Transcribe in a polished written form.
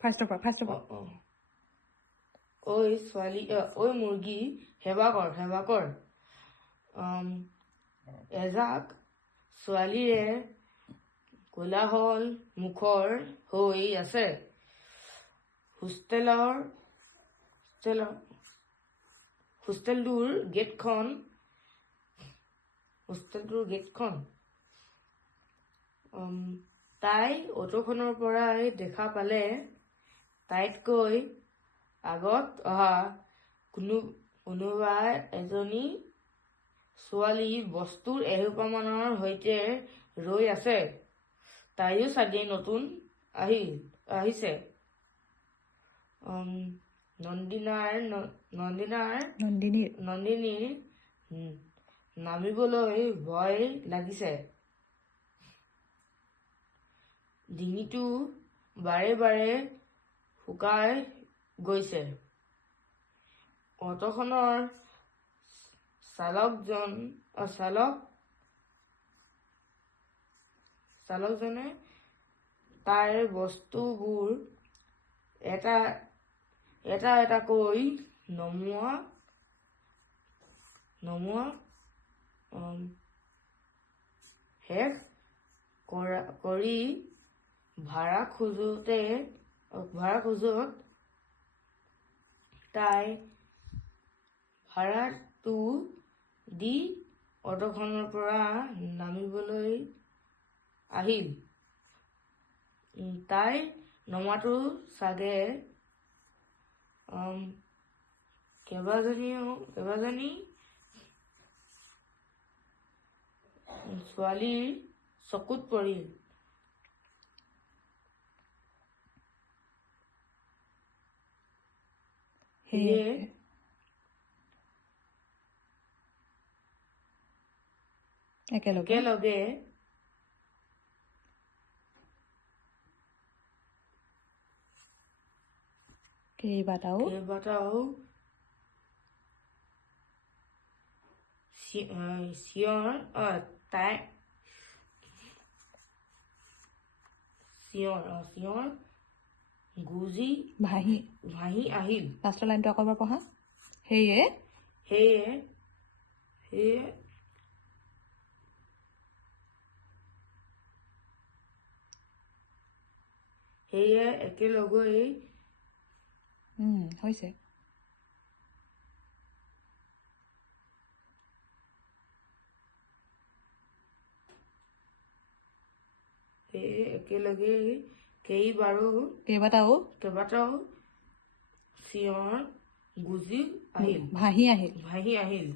ফাৰ্ষ্টৰ পৰা ঐ ছোৱালী ঐ মুৰ্গী সেৱা কৰ এজাক ছোৱালীৰে কোলাহল মুখৰ হৈ আছে হোষ্টেলটোৰ গেটখন তাই অটোখনৰ পৰাই দেখা পালে তাইতকৈ আগত অহা কোনোবা এজনী ছোৱালী বস্তুৰ এসোপামানৰ সৈতে ৰৈ আছে। তাইও চাগে নতুন আহিছে। নন্দিনীৰ নামিবলৈ ভয় লাগিছে। ডিঙিটো বাৰে বাৰে শুকাই গৈছে। অটোখনৰ চালকজনে তাইৰ বস্তুবোৰ এটা এটাকৈ নমোৱা শেষ কৰি ভাড়া খোজত তাই ভাড়াটো দি অটোখনৰ পৰা নামিবলৈ আহিল। তাই নমাটো চাগে কেইবাজনী ছোৱালীৰ চকুত পৰিল। সেয়ে একেলগে কেইবাটাও চিঞৰ গুজি ভাহি আহিল। লাষ্টৰ লাইনটো আকৌ এবাৰ পঢ়া। সেয়ে একেলগেই হৈছে কেইবাটাও চিঞৰ গুজি ভাহি আহিল।